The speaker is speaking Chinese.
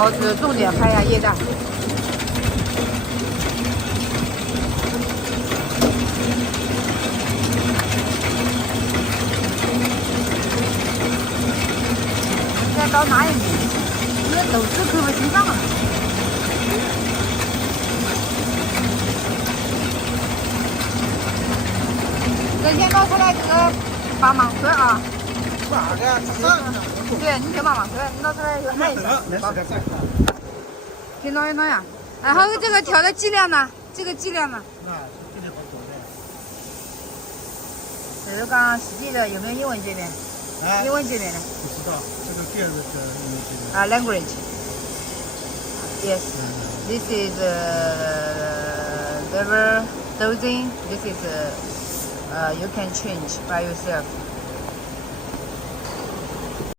后是重点拍一下液氮。现在搞哪一年？因为豆豉口味清爽了。人先搞出来这个棒棒腿啊！啥的？对，你这棒棒腿，你拿出来喊一下。听到没呀？然后这个调的剂量呢？这个剂量呢？这里好多的。这个刚实际的有没有英文界面？英文界面呢？不知道，这个电子的英文界面。language. Yes. This is level dosing. This is you can change by yourself.